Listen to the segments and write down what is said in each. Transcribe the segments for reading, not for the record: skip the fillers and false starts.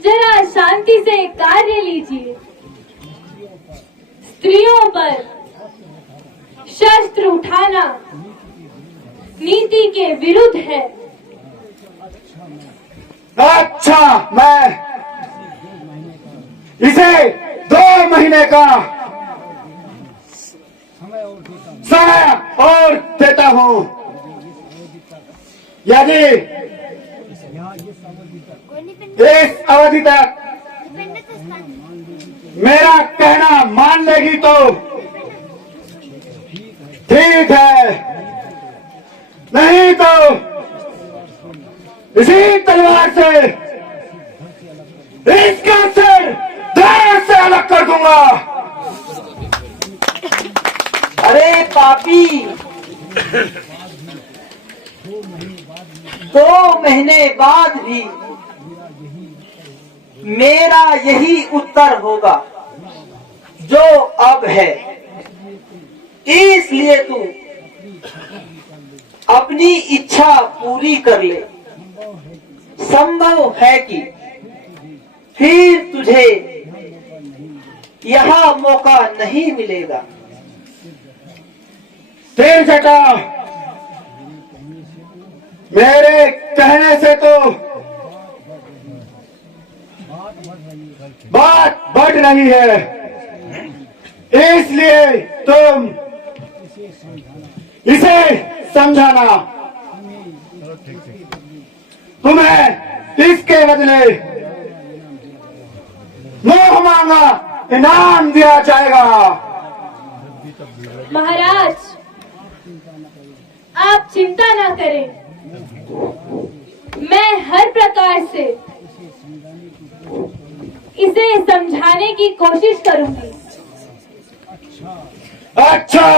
जरा शांति से कार्य लीजिए। स्त्रियों पर शस्त्र उठाना नीति के विरुद्ध है। अच्छा, मैं इसे 2 महीने का समय और देता हूँ। यदि इस अवधि तक मेरा कहना मान लेगी तो ठीक है, नहीं तो इसी तलवार से इसका सिर धड़ से अलग कर दूंगा। अरे पापी, 2 महीने बाद भी मेरा यही उत्तर होगा जो अब है। इसलिए तू अपनी इच्छा पूरी कर ले। संभव है कि फिर तुझे यहाँ मौका नहीं मिलेगा। तीर जटा, मेरे कहने से तो बात बढ़ रही है, इसलिए तुम इसे समझाना। तुम्हें इसके बदले मोह मांगा इनाम दिया जाएगा। महाराज, आप चिंता ना करें, मैं हर प्रकार से इसे समझाने की कोशिश करूंगी। अच्छा,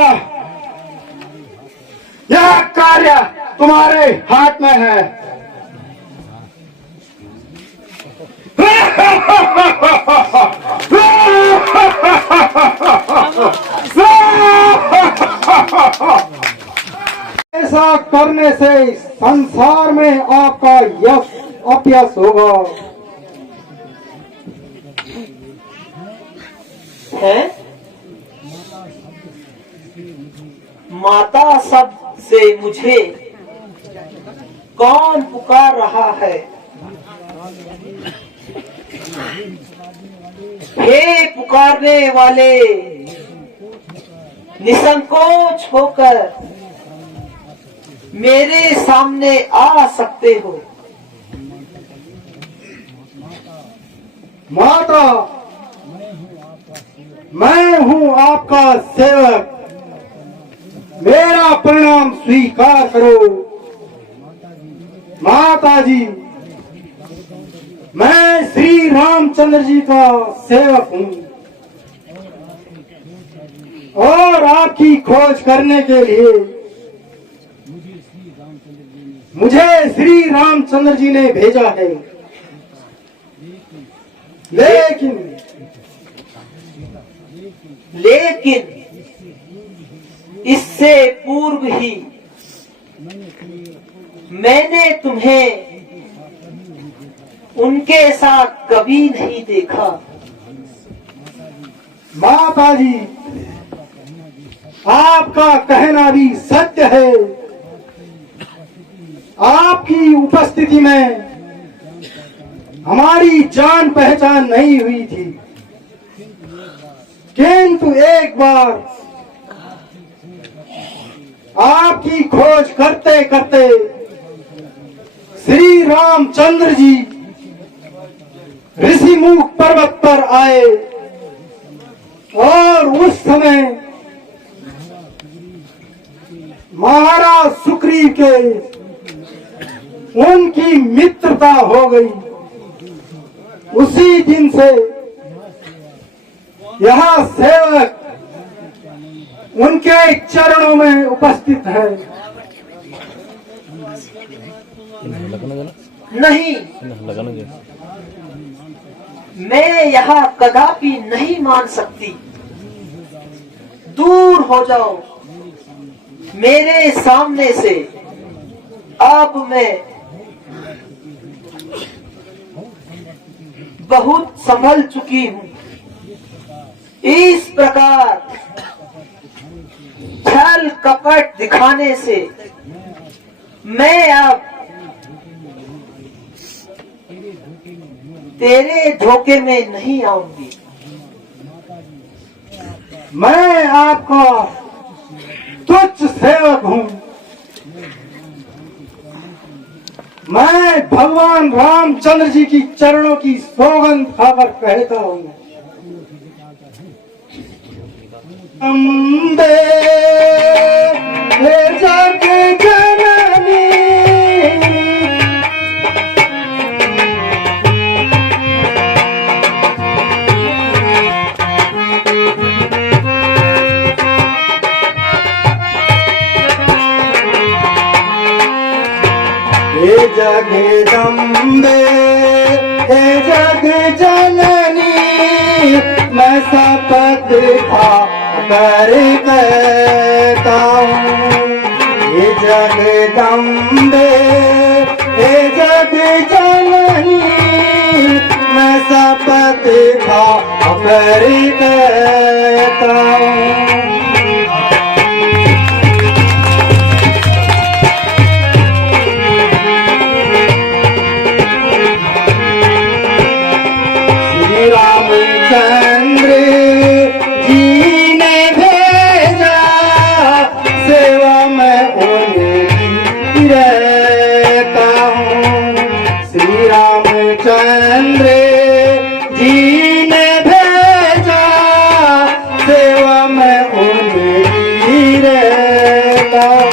यह कार्य तुम्हारे हाथ में है। ऐसा करने से संसार में आपका यश अपयश होगा। है माता शब्द से मुझे कौन पुकार रहा है? हे पुकारने वाले, निसंकोच होकर मेरे सामने आ सकते हो। माता, मैं हूँ आपका सेवक, मेरा प्रणाम स्वीकार करो। माता जी, मैं श्री रामचंद्र जी का सेवक हूँ और आपकी खोज करने के लिए मुझे श्री रामचंद्र जी ने भेजा है। लेकिन इससे पूर्व ही मैंने तुम्हें उनके साथ कभी नहीं देखा। माता जी, आपका कहना भी सत्य है। आपकी उपस्थिति में हमारी जान पहचान नहीं हुई थी, किंतु एक बार आपकी खोज करते करते श्री रामचंद्र जी ऋषिमुख पर्वत पर आए और उस समय महाराज सुग्रीव के उनकी मित्रता हो गई। उसी दिन से यहाँ सेवक उनके चरणों में उपस्थित है। नहीं, मैं यहाँ कदापि नहीं मान सकती। दूर हो जाओ मेरे सामने से। अब बहुत संभल चुकी हूँ। इस प्रकार छल कपट दिखाने से मैं अब तेरे धोखे में नहीं आऊंगी। मैं आपका तुच्छ सेवक हूँ। मैं भगवान रामचंद्र जी की चरणों की सौगंध खाकर कहता हूँ, अम्बे हे जग जननी, हे जगदम्बे हे जग जननी, मैं शपथ खाकर कहता हूँ। हे जगदम्बे हे जग जननी, मैं शपथ खाकर कहता हूँ। रामचंद्र जी ने भेजा, सेवा में उनकी रहता हूँ। श्री रामचंद्र जी ने भेजा, सेवा में उनकी रहता हूँ।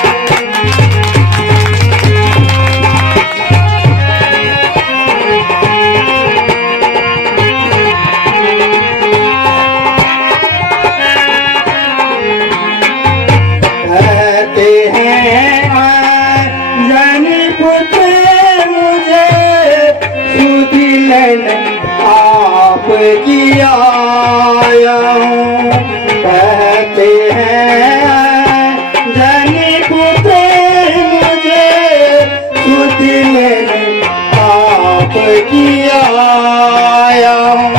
की आया हूँ, कहते हैं जनी पुत्र मुझे सुध में आप की आया हूँ।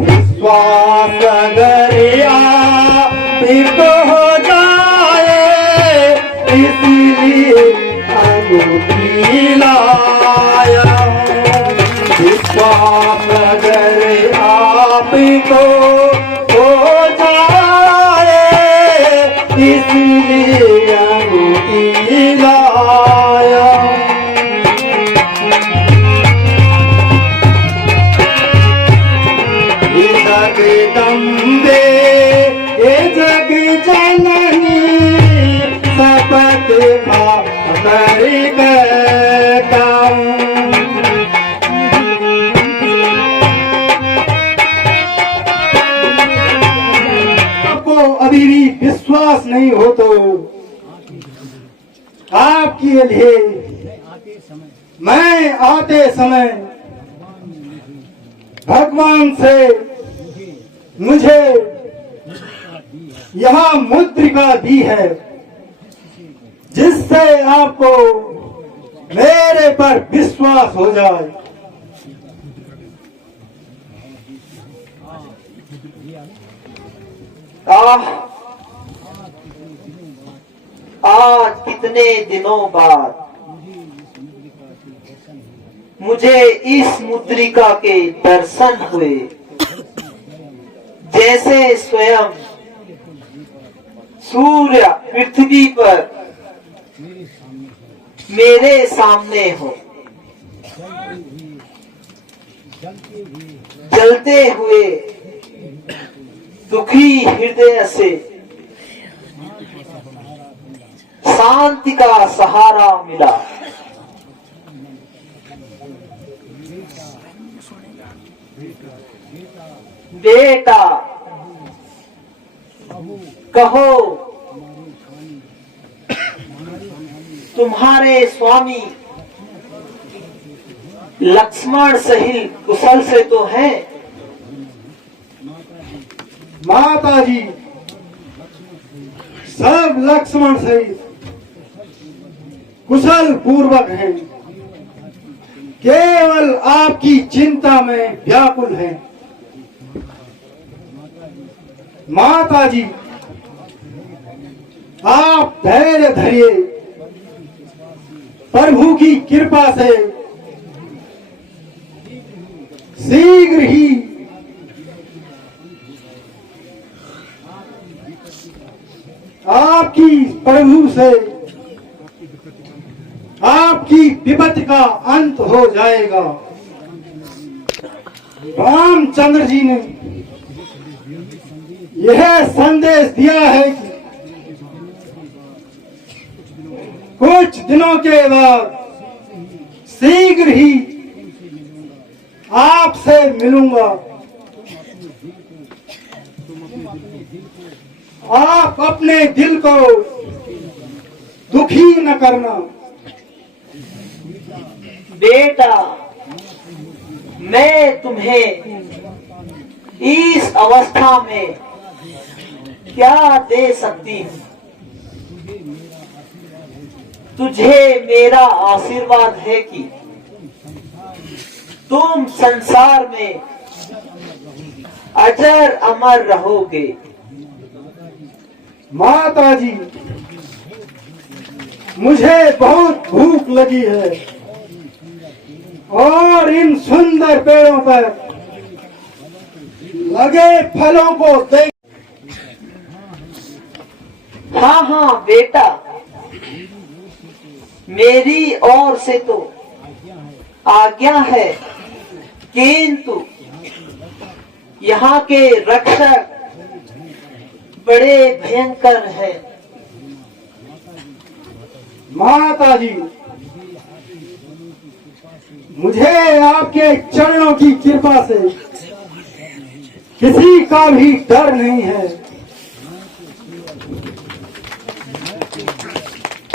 विश्वास अगर आप हो जाए, इसलिए अंगूठी लाया हूँ। विश्वास अगर आप हो जाए, इसलिए अंगूठी लाया हूँ। जगदम्बे हे जग जननी, शपथ खाकर कहता हूँ। आपको अभी भी विश्वास नहीं हो तो आपके लिए मैं आते समय भगवान से मुझे यहाँ मुद्रिका दी है, जिससे आपको मेरे पर विश्वास हो जाए। आज कितने दिनों बाद मुझे इस मुद्रिका के दर्शन हुए, जैसे स्वयं सूर्य पृथ्वी पर मेरे सामने हो, जलते हुए दुखी हृदय से शांति का सहारा मिला। बेटा कहो, तुम्हारे स्वामी लक्ष्मण सहित कुशल से तो हैं, माता जी सब लक्ष्मण सहित कुशल पूर्वक हैं, केवल आपकी चिंता में व्याकुल हैं। माता जी आप धैर्य धरिए, प्रभु की कृपा से शीघ्र ही आपकी प्रभु से आपकी विपत्ति का अंत हो जाएगा। रामचंद्र जी ने यह संदेश दिया है कि कुछ दिनों के बाद शीघ्र ही आपसे मिलूंगा। आप अपने दिल को दुखी न करना। बेटा, मैं तुम्हें इस अवस्था में क्या दे सकती हूँ? तुझे मेरा आशीर्वाद है कि तुम संसार में अजर अमर रहोगे। माता जी मुझे बहुत भूख लगी है और इन सुंदर पेड़ों पर लगे फलों को देख। हाँ हाँ बेटा, मेरी ओर से तो आज्ञा है, किंतु यहाँ के रक्षक बड़े भयंकर हैं। माता जी मुझे आपके चरणों की कृपा से किसी का भी डर नहीं है।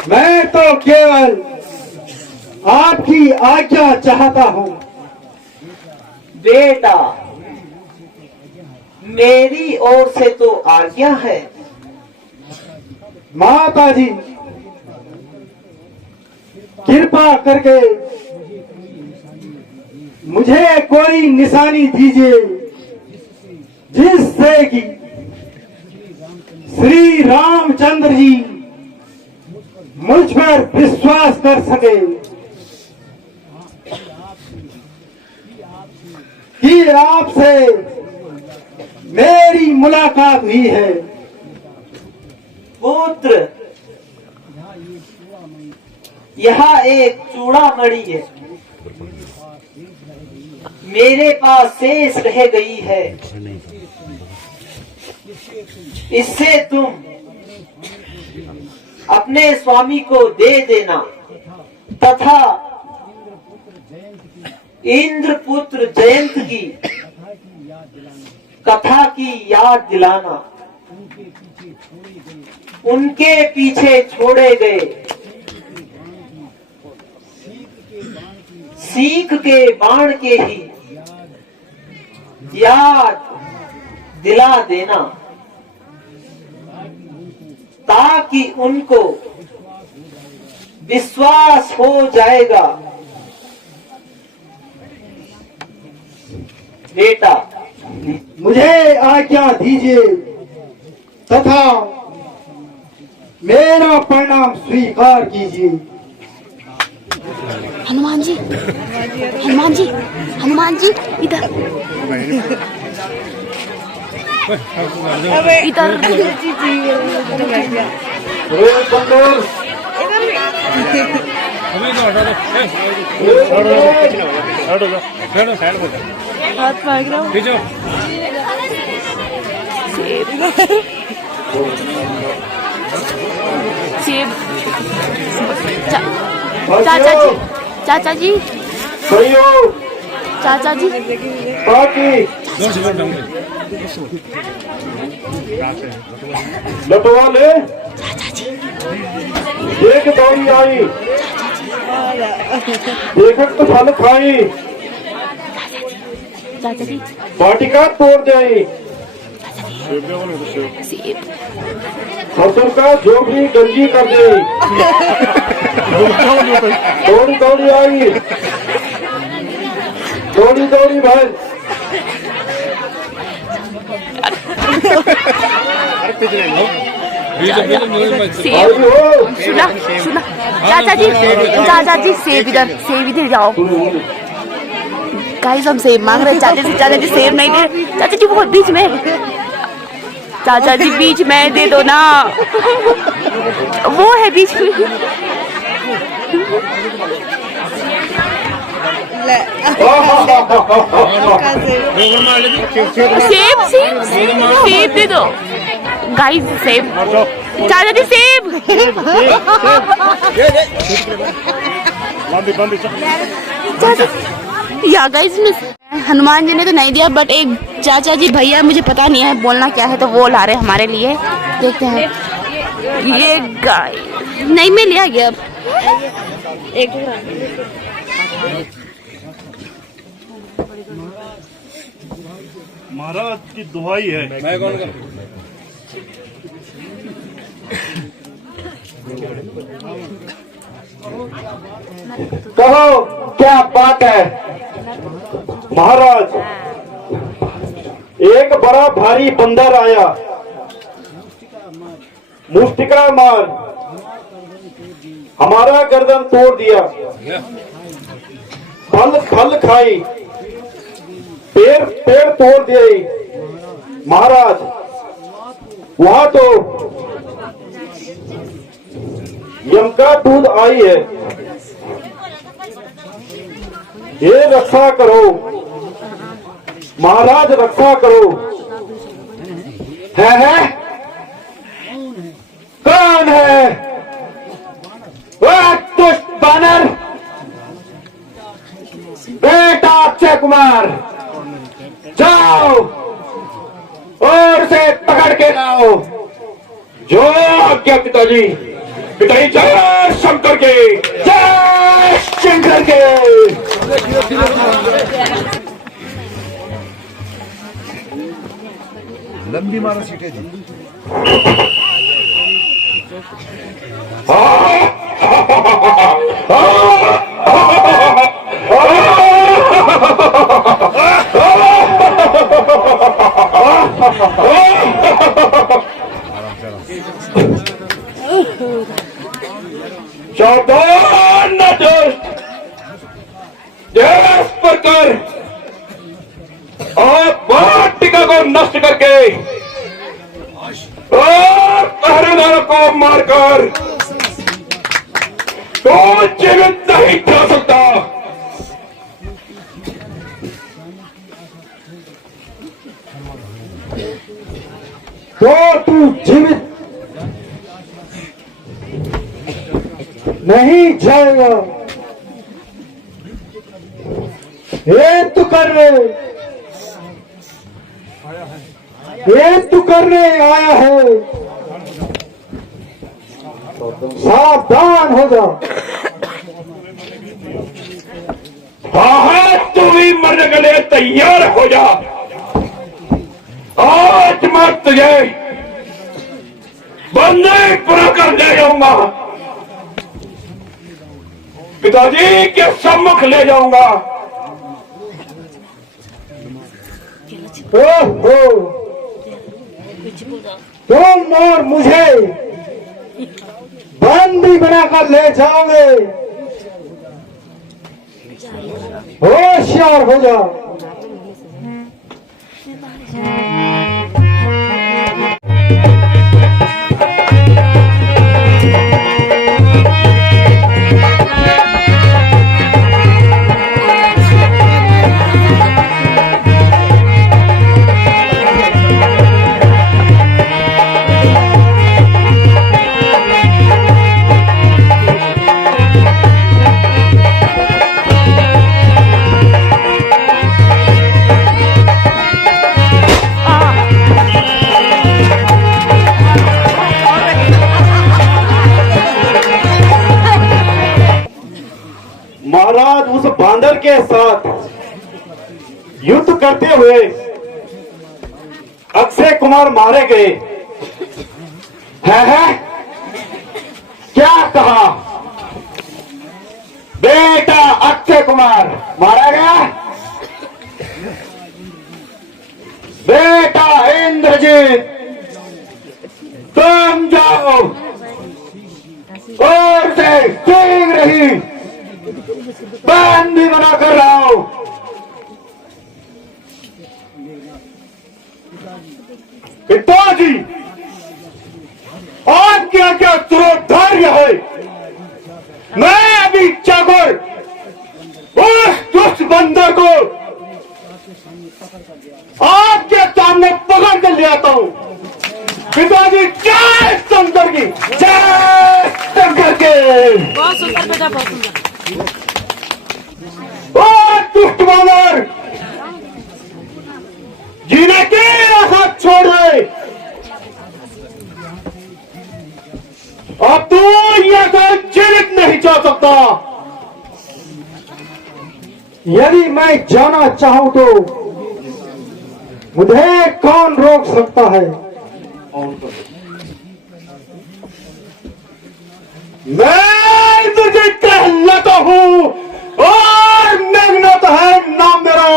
मैं तो केवल आपकी आज्ञा चाहता हूँ। बेटा, मेरी ओर से तो आज्ञा है। माता जी कृपा करके मुझे कोई निशानी दीजिए जिससे कि श्री रामचंद्र जी मुझ पर विश्वास कर सके कि आपसे मेरी मुलाकात हुई है। पुत्र, यहाँ एक चूड़ामणि है, मेरे पास शेष रह गई है। इससे तुम अपने स्वामी को दे देना तथा इंद्रपुत्र जयंत की कथा की याद दिलाना। उनके पीछे छोड़े गए सीख के बाण के ही याद दिला देना, ताकि उनको विश्वास हो जाएगा। बेटा, मुझे आज्ञा दीजिए तथा मेरा प्रणाम स्वीकार कीजिए। हनुमान जी, हनुमान जी, हनुमान जी, इधर इधर। हाथ मांग रहा हूँ। सेब, चाचा जी, चाचा जी, चाचा जी, लटवा ले। चाचा जी, एक दौड़ी आई, एक तो फल खाई, चाचा जी, वाटिका तोड़ जाई, सेब फसल का झोपड़ी गंजी कर दे। दौड़ी दौड़ी आई, दौड़ी दौड़ी भाई। सेब सुना सुना चाचा जी सेब इधर जाओ। गाइस हम सेब मांग रहे हैं चाचा जी सेब नहीं दे। चाचा जी बहुत बीच में, चाचा जी बीच में दे दो ना, वो है बीच में। सेब सेब सेब दे दो गाइस, सेब चाचा जी सेब। या गाइस हनुमान जी ने तो नहीं दिया, बट एक चाचा जी भैया मुझे पता नहीं है बोलना क्या है, तो वो ला रहे हमारे लिए। देखते हैं ये गाय नहीं में लिया गया। अब एक महाराज की दुहाई है। मैं कौन कर कहो क्या बात है महाराज। एक बड़ा भारी बंदर आया, मुष्टिका मार हमारा गर्दन तोड़ दिया, फल फल खाई, पेड़ तोड़ दिए महाराज। वहां तो यम का दूध आई है, ये रक्षा करो महाराज, रक्षा करो। है कौन है वह दुष्ट बानर? बेटा अक्षय कुमार, जाओ और उसे पकड़ के लाओ। जो आज्ञा पिताजी। पिताजी जय शंकर के, जय शंकर के। लंबी मारो सीटें जी। सावधान न दुष्ट, देश पर कर और वाटिका को नष्ट करके और पहरेदारों को मारकर तो जीवित नहीं जा सकता। तो तू जीवित नहीं जाएगा। ये तू करने आया है, सावधान हो जा। हाँ तू भी मरने के लिए तैयार हो जा। आज मैं तुझे बंदे पूरा कर ले जाऊंगा, पिताजी के सम्मुख ले जाऊंगा। ओहो, तुम और मुझे बंदी बनाकर ले जाओगे। होशियार हो जा। महाराज उस बांदर के साथ युद्ध करते हुए अक्षय कुमार मारे गए है? क्या कहा? बेटा अक्षय कुमार मारा गया, बेटा इंद्रजीत तुम जाओ और से शीघ्र रही बंदी बना कर लाओ। पिताजी आज क्या क्या धैर्य है, मैं अभी जाकर उस दुष्ट बंदर को आपके सामने पकड़ कर ले आता हूं। पिताजी जय शंकर की, जय शंकर के। बहुत सुंदर बेटा, बहुत सुंदर। ओ दुष्ट बानर, जीने की आशा छोड़ दे, अब तू यह जीवित नहीं जा सकता। यदि मैं जाना चाहूं तो मुझे कौन रोक सकता है? मैं तुझे कहलाता हूं और मेघनाथ है नाम मेरा।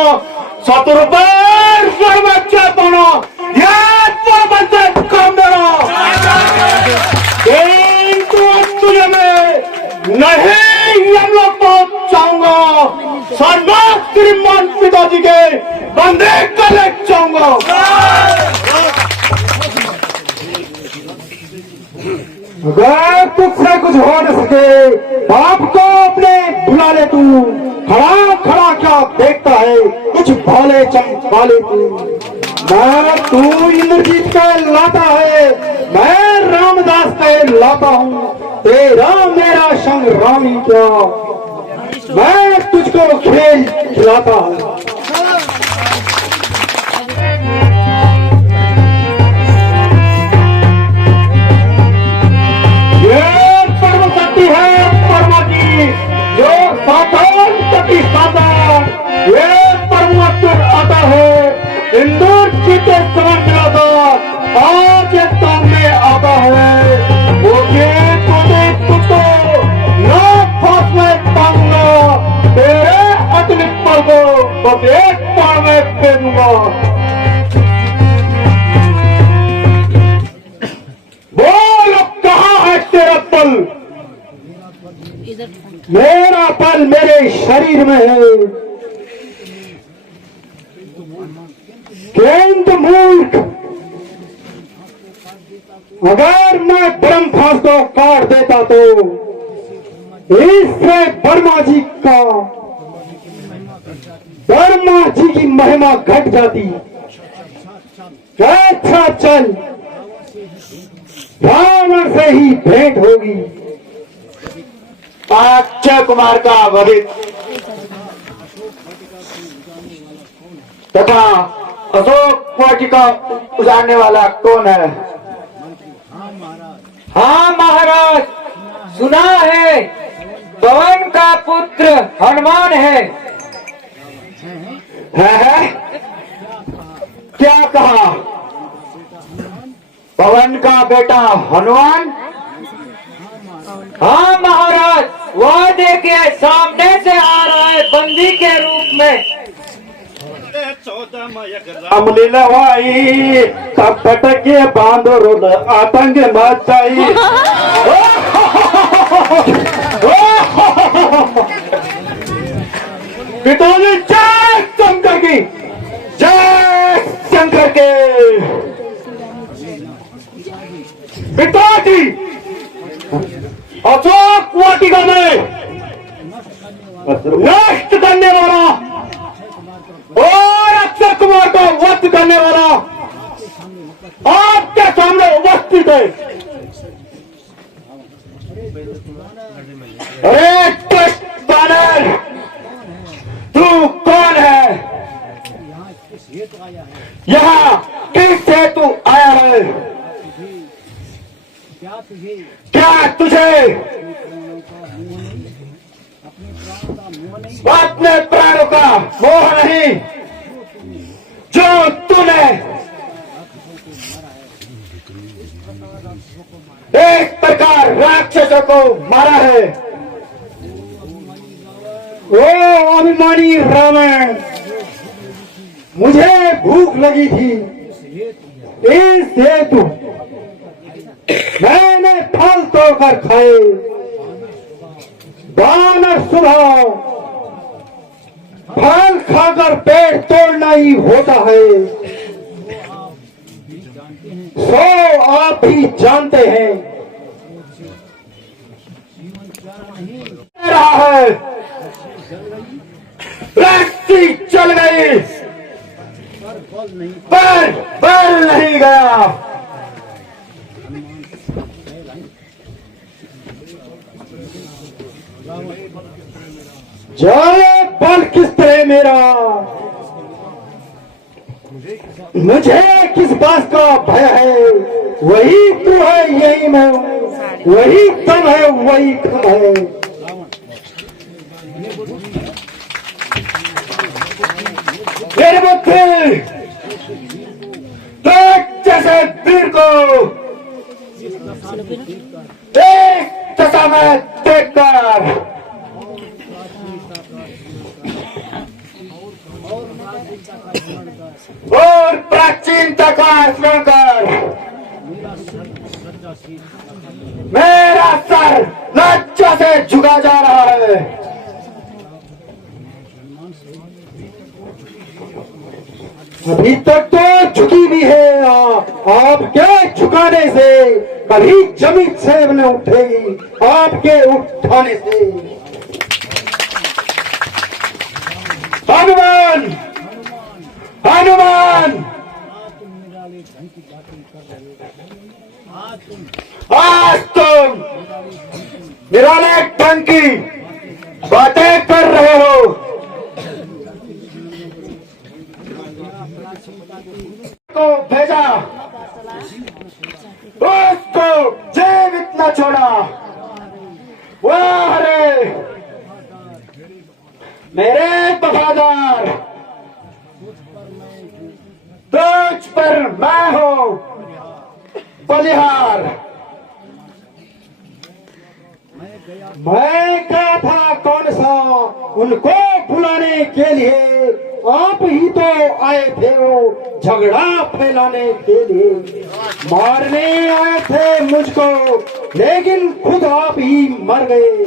सतुर्बार बच्चा बनो, यह बच्चा काम मेरा। तुझे मैं नहीं हम लोग पहुंच जाऊंगा, सर्वनाथ श्रीमान पिताजी के बंदे कर ले जाऊंगा। अगर तुझसे कुछ हो न सके, बाप को अपने बुला ले। तू खड़ा खड़ा क्या देखता है, कुछ भोले चमकाले तू। मैं तू इंद्रजीत का लाता है, मैं रामदास का लाता हूँ। तेरा मेरा संग्रामी क्या, मैं तुझको खेल खिलाता हूँ। ये परम शक्ति है परमा की, जो साधारण शक्ति साधारण, ये परमात्मा आता है इंदौर जीते समझ मिलाता, आज ये सामने आता है। वो ये तुझको ना फांस में टांगूंगा, तेरे अतलित पर को बस एक बार में फेंकूंगा। बोल अब कहाँ है तेरा बल? मेरा बल मेरे शरीर में है। केंद्र मूर्ख, अगर मैं ब्रह्म फांस को काट देता तो इससे वर्मा जी की महिमा घट जाती। अच्छा चल, रावण से ही भेंट होगी। अक्षय कुमार का वधित तथा अशोक वाटिका उजाड़ने वाला कौन है? हाँ महाराज, सुना है पवन का पुत्र हनुमान है। क्या कहा? पवन का बेटा हनुमान? हाँ महाराज, वह देखिए सामने से आ रहा है बंदी के रूप में। अमलीला भाई तब पटक के बांधो रोड आतंक मचाई। पिताजी जय शंकर की, जय शंकर के। पिताजी अशोक वाटिका में नष्ट करने वाला और अक्षय कुमार को वध करने वाला आपके सामने उपस्थित है। अरे दुष्ट बानर, तू कौन है? यहाँ किस हेतु आया है? क्या तुझे अपने प्राणों का मोह नहीं, जो तूने एक प्रकार राक्षसों को मारा है। ओ अभिमानी रावण, मुझे भूख लगी थी, इस हेतु मैंने फल तोड़कर खाए। वानर स्वभाव, फल खाकर पेट तोड़ना ही होता है, सो आप भी जानते हैं। रहा है, रस्सी चल गई पर बल नहीं गया। जाने बल किस तरह मेरा, मुझे किस बात का भय है। वही तू है, यही मैं हूँ, वही तुम है, वही तुम है। मेरे बुद्धि तो जैसे वीर को एक दशा में देखकर और प्राचीनता का स्मरण कर मेरा सर लज्जा से झुका जा रहा है। अभी तक तो झुकी भी है, आपके झुकाने से कभी जमीन से न उठेगी, आपके उठाने से। हनुमान, हनुमान, आज तुम निराले ढंग की बातें कर रहे हो। को भेजा, उसको जीवित न छोड़ा। वाह रे मेरे वफादार, तुझ पर मैं हूँ बलिहार। मैं क्या था कौन सा उनको बुलाने के लिए, आप ही तो आए थे वो झगड़ा फैलाने के लिए। मारने आए थे मुझको, लेकिन खुद आप ही मर गए।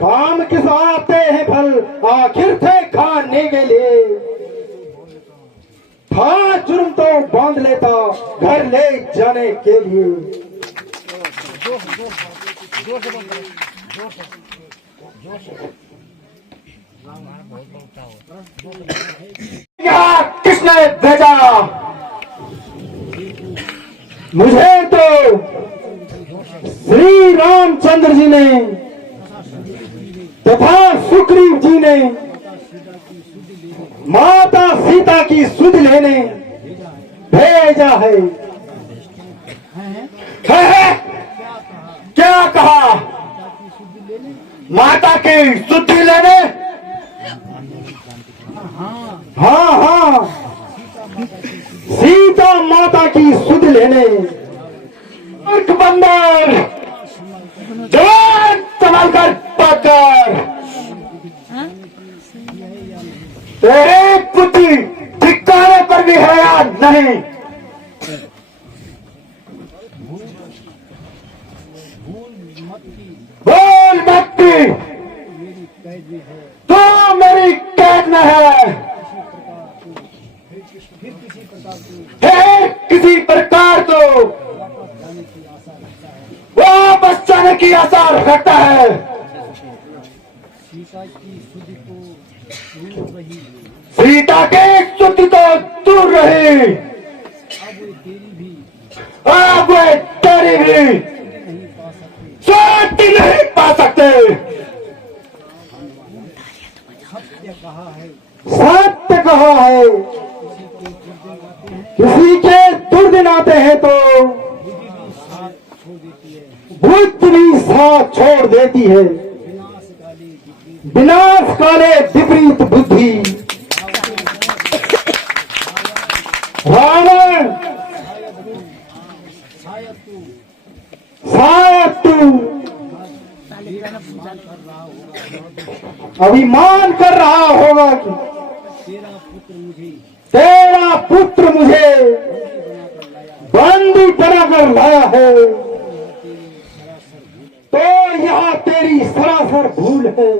काम किस आते हैं फल, आखिर थे खाने के लिए। था जुर्म तो बांध लेता घर ले जाने के लिए। यहाँ किसने भेजा मुझे? तो श्री रामचंद्र जी ने तथा सुग्रीव जी ने माता सीता की सुध लेने भेजा है। क्या कहा? माता की सुधि लेने? हाँ हाँ, सीता माता की सुध लेने। बंदर जवान संभाल कर पकड़, तेरे बुद्धि धिक्कारे पर भी है या नहीं? बोल मत्ती, तू मेरी कैद में है। किसी प्रकार तो वापस जाने की आशा रखता है। सीता के सुधि तो दूर रही, अब वे तेरी भी शांति नहीं पा सकते। सत्य कहा है, किसी के दुर्दिन आते हैं तो बुद्धि भी साथ छोड़ देती है। विनाश काले विपरीत बुद्धि। राम शायद तू अभिमान कर रहा होगा कि तेरा पुत्र मुझे बंदी बनाकर लाया है, तो यह तेरी सरासर भूल है।